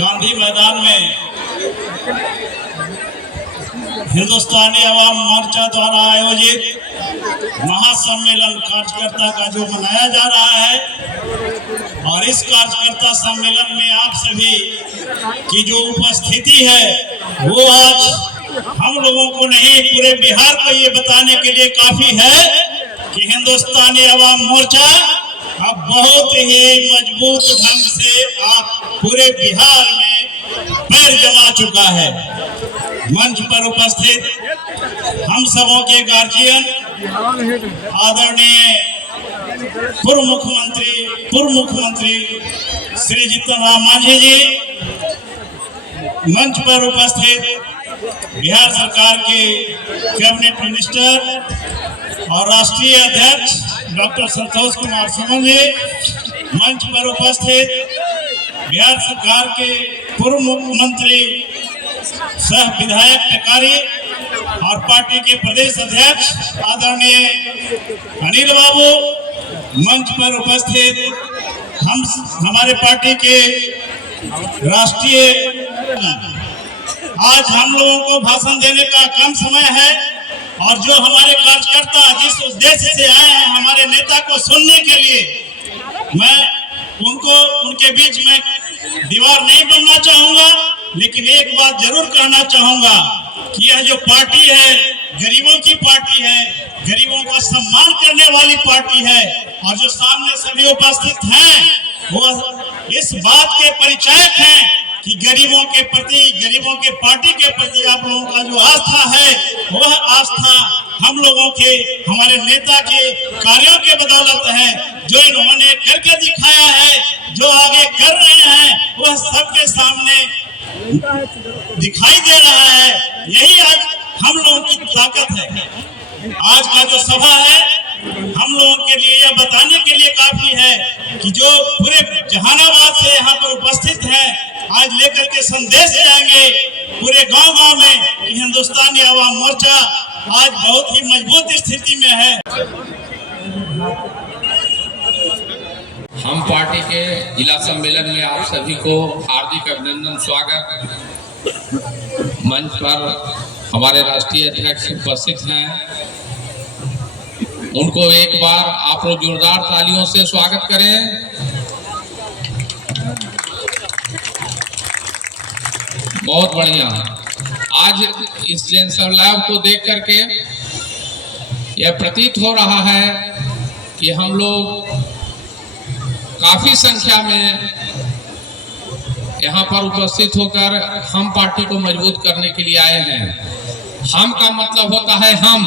गांधी मैदान में हिंदुस्तानी अवाम मोर्चा द्वारा आयोजित महासम्मेलन कार्यकर्ता का जो मनाया जा रहा है और इस कार्यकर्ता सम्मेलन में आप सभी की जो उपस्थिति है वो आज हम लोगों को नहीं पूरे बिहार को ये बताने के लिए काफी है कि हिंदुस्तानी अवाम मोर्चा अब बहुत ही मजबूत ढंग से आप पूरे बिहार में पैर जमा चुका है। मंच पर उपस्थित हम सबों के गार्जियन आदरणीय पूर्व मुख्यमंत्री श्री जीतन राम मांझी जी, मंच पर उपस्थित बिहार सरकार के कैबिनेट मिनिस्टर और राष्ट्रीय अध्यक्ष डॉक्टर संतोष कुमार सुमन जी, मंच पर उपस्थित बिहार सरकार के पूर्व मुख्यमंत्री सह विधायक टिकारी और पार्टी के प्रदेश अध्यक्ष आदरणीय अनिल बाबू, मंच पर उपस्थित हमारे पार्टी के राष्ट्रीय, आज हम लोगों को भाषण देने का कम समय है और जो हमारे कार्यकर्ता जिस उद्देश्य से आए हैं हमारे नेता को सुनने के लिए, मैं उनके बीच में दीवार नहीं बनना चाहूंगा, लेकिन एक बात जरूर कहना चाहूंगा कि यह जो पार्टी है गरीबों की पार्टी है, गरीबों का सम्मान करने वाली पार्टी है और जो सामने सभी उपस्थित हैं वो इस बात के परिचायक हैं कि गरीबों के प्रति, गरीबों के पार्टी के प्रति आप लोगों का जो आस्था है वह आस्था हम लोगों के, हमारे नेता के कार्यों के बदौलत है। जो इन्होंने करके दिखाया है, जो आगे कर रहे हैं वह सबके सामने दिखाई दे रहा है। यही आज हम लोगों की ताकत है। आज का जो सभा है हम लोगों के लिए यह बताने के लिए काफी है कि जो पूरे जहानाबाद से यहाँ पर उपस्थित हैं, आज लेकर के संदेश जाएंगे पूरे गांव-गांव में कि हिंदुस्तानी अवाम मोर्चा आज बहुत ही मजबूत स्थिति में है। हम पार्टी के जिला सम्मेलन में आप सभी को हार्दिक अभिनंदन, स्वागत। मंच पर हमारे राष्ट्रीय अध्यक्ष उपस्थित हैं, उनको एक बार आप लोग जोरदार तालियों से स्वागत करें। बहुत बढ़िया। आज इस जनसंवाद को देख करके यह प्रतीत हो रहा है कि हम लोग काफी संख्या में यहाँ पर उपस्थित होकर हम पार्टी को मजबूत करने के लिए आए हैं। हम का मतलब होता है हम,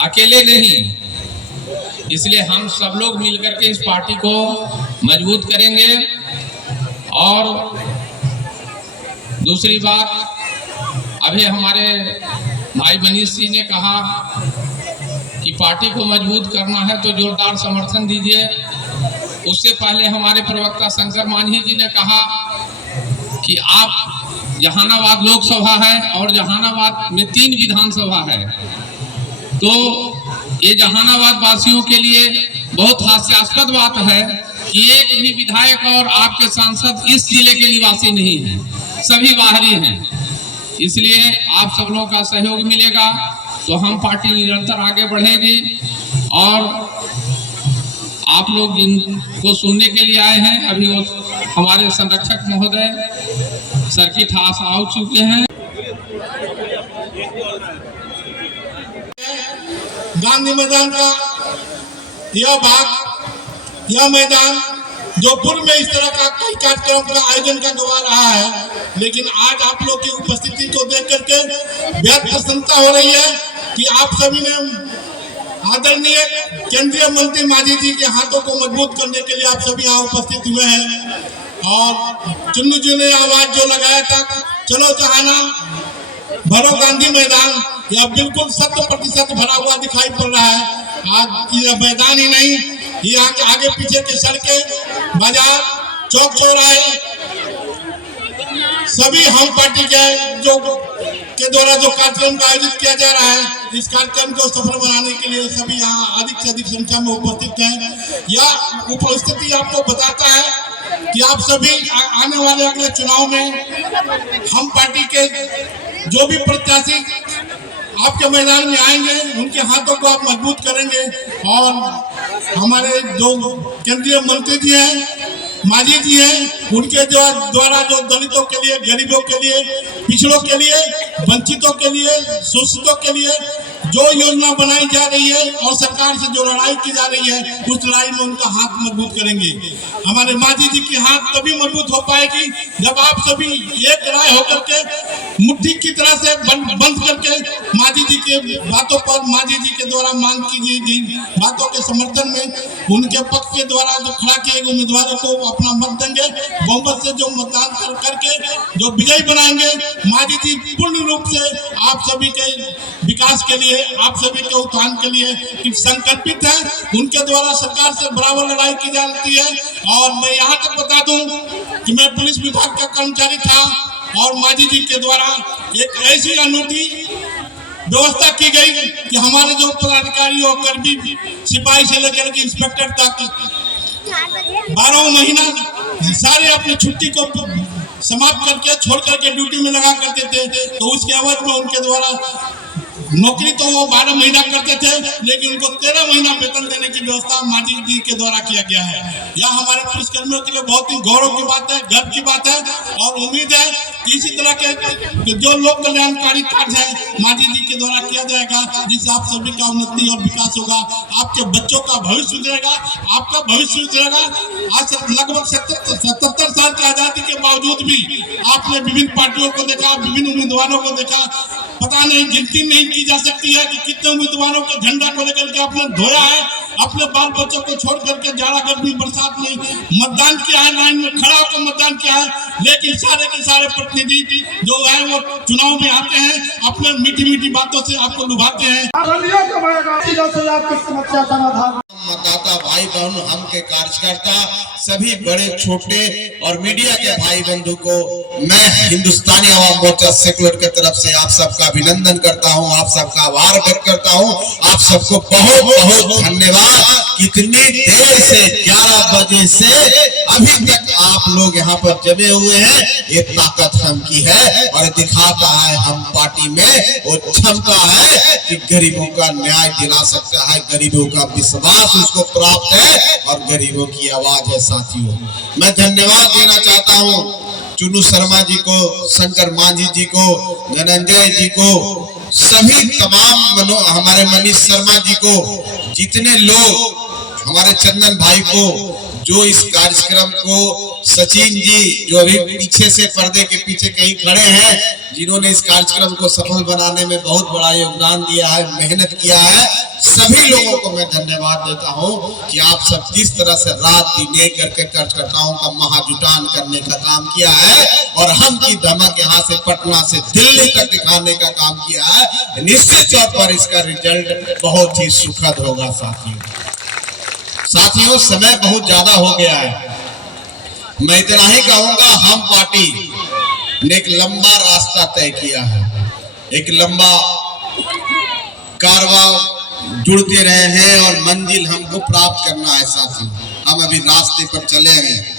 अकेले नहीं। इसलिए हम सब लोग मिलकर के इस पार्टी को मजबूत करेंगे। और दूसरी बात, अभी हमारे भाई मनीष जी ने कहा कि पार्टी को मजबूत करना है तो जोरदार समर्थन दीजिए। उससे पहले हमारे प्रवक्ता शंकर मांझी जी ने कहा कि आप जहानाबाद लोकसभा है और जहानाबाद में 3 विधानसभा है, तो ये जहानाबाद वासियों के लिए बहुत हास्यास्पद बात है कि एक भी विधायक और आपके सांसद इस जिले के निवासी नहीं हैं, सभी बाहरी हैं। इसलिए आप सब लोगों का सहयोग मिलेगा तो हम पार्टी निरंतर आगे बढ़ेगी। और आप लोग जिनको सुनने के लिए आए हैं, अभी वो हमारे संरक्षक महोदय सर्किट हाउस आ चुके हैं। गांधी मैदान का यह भाग, यह मैदान जो पूर्व में इस तरह का कई कार्यक्रम का आयोजन का गवा रहा है, लेकिन आज आप लोग की उपस्थिति को देख करके बेहद प्रसन्नता हो रही है कि आप सभी ने आदरणीय केंद्रीय मंत्री मांझी जी के हाथों को मजबूत करने के लिए आप सभी यहाँ उपस्थित हुए हैं। और चुन्नू जी ने आवाज जो लगाया था, चलो जहाना भरो गांधी मैदान, यह बिल्कुल 100% भरा हुआ दिखाई पड़ रहा है। आज यह मैदान ही नहीं, यहाँ के आगे पीछे के सड़कें, बाजार, चौक चौराहे, सभी हम पार्टी के द्वारा जो कार्यक्रम का आयोजित किया जा रहा है, इस कार्यक्रम को सफल बनाने के लिए सभी यहाँ अधिक से अधिक संख्या में उपस्थित हैं। यह उपस्थिति आपको बताता है कि आप सभी आने वाले अगले चुनाव में हम पार्टी के जो भी प्रत्याशी आपके मैदान में आएंगे उनके हाथों को आप मजबूत करेंगे। और हमारे जो केंद्रीय मंत्री जी हैं, मांझी जी हैं, उनके द्वारा जो दलितों के लिए, गरीबों के लिए, पिछड़ों के लिए, वंचितों के लिए, शोषितों के लिए जो योजना बनाई जा रही है और सरकार से जो लड़ाई की जा रही है, उस लड़ाई में उनका हाथ मजबूत करेंगे। हमारे मांझी जी की हाथ तभी मजबूत हो पाएगी जब आप सभी एक राय होकर के मुट्ठी की तरह से बंद करके मांझी जी के बातों पर, मांझी जी के द्वारा मांग की गई बातों के समर्थन में उनके पक्ष के द्वारा जो खड़ा किए गए उम्मीदवारों को अपना मत देंगे। बहुमत से जो मतदान करके जो विजयी बनाएंगे, मांझी जी पूर्ण रूप से आप सभी के विकास के लिए, आप सभी के उत्थान के लिए संकल्पित है। उनके द्वारा सरकार से बराबर लड़ाई की जाती है। और मैं यहाँ तक बता दूं कि मैं पुलिस विभाग का कर्मचारी था और मांझी जी के द्वारा एक ऐसी अनूठी व्यवस्था की गई कि हमारे जो पदाधिकारी और कर्मी, सिपाही से लेकर के इंस्पेक्टर तक 12 महीना सारे अपनी छुट्टी को समाप्त करके छोड़ करके ड्यूटी में लगा करते थे। तो उसके अवधि में उनके द्वारा नौकरी तो वो 12 महीना करते थे, लेकिन उनको 13 महीना वेतन देने की व्यवस्था मांझी जी के द्वारा किया गया है। यह हमारे पुलिसकर्मियों के लिए बहुत ही गौरव की बात है, गर्व की बात है। और उम्मीद है कि इसी तरह के जो लोक कल्याणकारी कार्य है मांझी जी के द्वारा किया जाएगा, जिससे आप सभी का उन्नति और विकास होगा, आपके बच्चों का भविष्य सुधरेगा, आपका भविष्य सुधरेगा। आज लगभग 77 साल की आजादी के बावजूद भी आपने विभिन्न पार्टियों को देखा, विभिन्न उम्मीदवारों को देखा, पता नहीं गिनती नहीं की जा सकती है कि कितने उम्मीदवारों के झंडा को लेकर के आपने धोया है, अपने बाल बच्चों को छोड़ करके जाड़ा गर्मी बरसात में मतदान किया है, लाइन में खड़ा होकर मतदान किया है। लेकिन सारे के सारे प्रतिनिधि जो है वो चुनाव में आते हैं, अपने मीठी मीठी बातों से आपको लुभाते हैं। मतदाता भाई बहन, हम के कार्यकर्ता, सभी बड़े छोटे और मीडिया के भाई बंधु को मैं हिंदुस्तानी आवाम मोर्चा सेकुलर के तरफ से आप सबका अभिनंदन करता हूं, आप सबका आभार व्यक्त करता हूं। आप सबको बहुत बहुत धन्यवाद। कितनी देर से 11 बजे से अभी तक आप लोग यहाँ पर जमे हुए हैं, ये ताकत हम की है और दिखाता है हम पार्टी में वो क्षमता है कि गरीबों का न्याय दिला सकता है, गरीबों का विश्वास उसको प्राप्त है और गरीबों की आवाज है। साथियों, मैं धन्यवाद देना चाहता हूं चुनू शर्मा जी को, शंकर मांझी जी को, धनंजय जी को, सभी तमाम हमारे मनीष शर्मा जी को, जितने लोग, हमारे चंदन भाई को, जो इस कार्यक्रम को, सचिन जी जो अभी पीछे से पर्दे के पीछे कहीं खड़े हैं, जिन्होंने इस कार्यक्रम को सफल बनाने में बहुत बड़ा योगदान दिया है, मेहनत किया है, सभी लोगों को मैं धन्यवाद देता हूं कि आप सब जिस तरह से रात दिन एक करके कार्यकर्ताओं का महाजुटान करने का काम किया है और हम की धमक यहाँ से पटना से दिल्ली तक दिखाने का काम किया है। निश्चित तौर पर इसका रिजल्ट बहुत ही सुखद होगा। साथियों, समय बहुत ज्यादा हो गया है। मैं इतना ही कहूंगा, हम पार्टी ने एक लंबा रास्ता तय किया है, एक लंबा कारवां जुड़ते रहे हैं और मंजिल हमको प्राप्त करना है। साथियों, हम अभी रास्ते पर चले हैं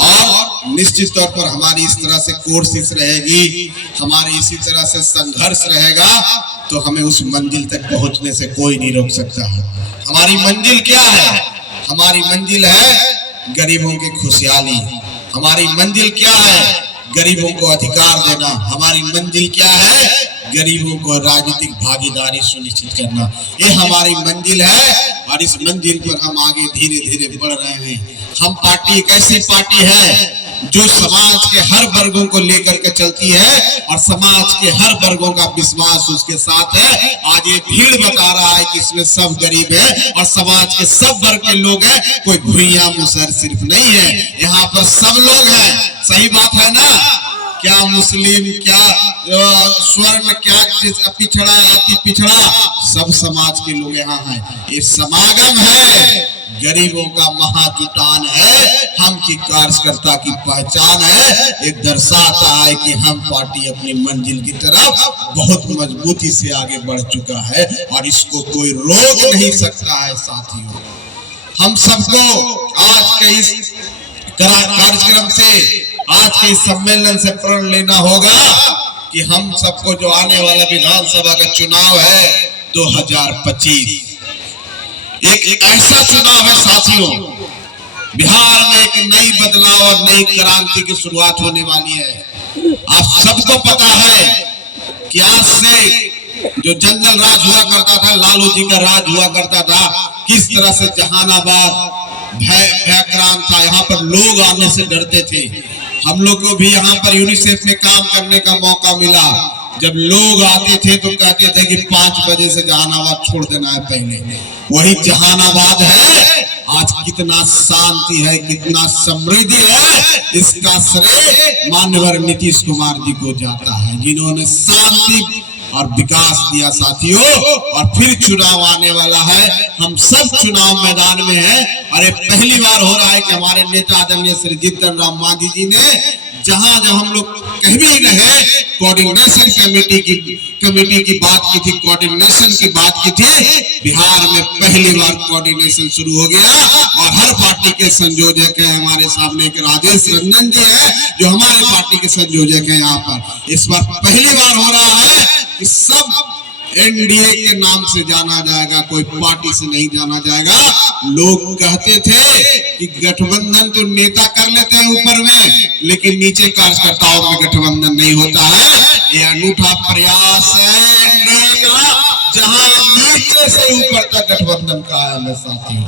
और निश्चित तौर पर हमारी इस तरह से कोशिश रहेगी, हमारी इसी तरह से संघर्ष रहेगा, तो हमें उस मंजिल तक पहुंचने से कोई नहीं रोक सकता है। हमारी मंजिल क्या है? हमारी मंजिल है गरीबों की खुशहाली। हमारी मंजिल क्या है? गरीबों को अधिकार देना। हमारी मंजिल क्या है? गरीबों को राजनीतिक भागीदारी सुनिश्चित करना। ये हमारी मंजिल है और इस मंजिल पर हम आगे धीरे धीरे बढ़ रहे हैं। हम पार्टी एक ऐसी पार्टी है जो समाज के हर वर्गों को लेकर के चलती है और समाज के हर वर्गों का विश्वास उसके साथ है। आज ये भीड़ बता रहा है कि इसमें सब गरीब है और समाज के सब वर्ग के लोग हैं, कोई भूया मुसहर सिर्फ नहीं है, यहाँ पर सब लोग हैं। सही बात है ना? क्या मुस्लिम, क्या स्वर्ण, क्या पिछड़ा, अति पिछड़ा, सब समाज के लोग यहाँ हैं। ये समागम है, गरीबों का महाजुटान है, हम की कार्यकर्ता की पहचान है। ये दर्शाता है कि हम पार्टी अपनी मंजिल की तरफ बहुत मजबूती से आगे बढ़ चुका है और इसको कोई रोक नहीं सकता है। साथियों, हम सबको आज के इस कार्यक्रम से, आज के इस सम्मेलन से प्रण लेना होगा कि हम सबको जो आने वाला विधानसभा का चुनाव है 2025, एक ऐसा चुनाव है साथियों, बिहार में एक नई बदलाव और नई क्रांति की शुरुआत होने वाली है। आप सबको पता है कि आज से जो जंगल राज हुआ करता था, लालू जी का राज हुआ करता था, किस तरह से जहानाबाद भयक्रांत था, यहाँ पर लोग आने से डरते थे। हम लोग को भी यहाँ पर यूनिसेफ में काम करने का मौका मिला। जब लोग आते थे तो कहते थे कि 5 बजे से जहानाबाद छोड़ देना है पहले। वही जहानाबाद है आज कितना शांति है, कितना समृद्धि है, इसका श्रेय माननीय नीतीश कुमार जी को जाता है, जिन्होंने शांति और विकास दिया साथियों। और फिर चुनाव आने वाला है, हम सब चुनाव मैदान में हैं और ये पहली बार हो रहा है कि हमारे नेता आदरणीय श्री जीतन राम मांझी जी ने जहां हम लोग कह भी रहे कोऑर्डिनेशन कमेटी की बात की थी, कोऑर्डिनेशन की बात की थी, बिहार में पहली बार कोऑर्डिनेशन शुरू हो गया। और हर पार्टी के संयोजक है, हमारे सामने एक राजेश रंजन जी है जो हमारे पार्टी के संयोजक है। यहाँ पर इस बार पहली बार हो रहा है कि सब एनडीए के नाम से जाना जाएगा, कोई पार्टी से नहीं जाना जाएगा। लोग कहते थे कि गठबंधन तो नेता कर लेते हैं ऊपर में, लेकिन नीचे कार्यकर्ताओं में गठबंधन नहीं होता है। ये अनूठा प्रयास है एनडीए का, जहां नीचे से ऊपर तक गठबंधन का है साथियों।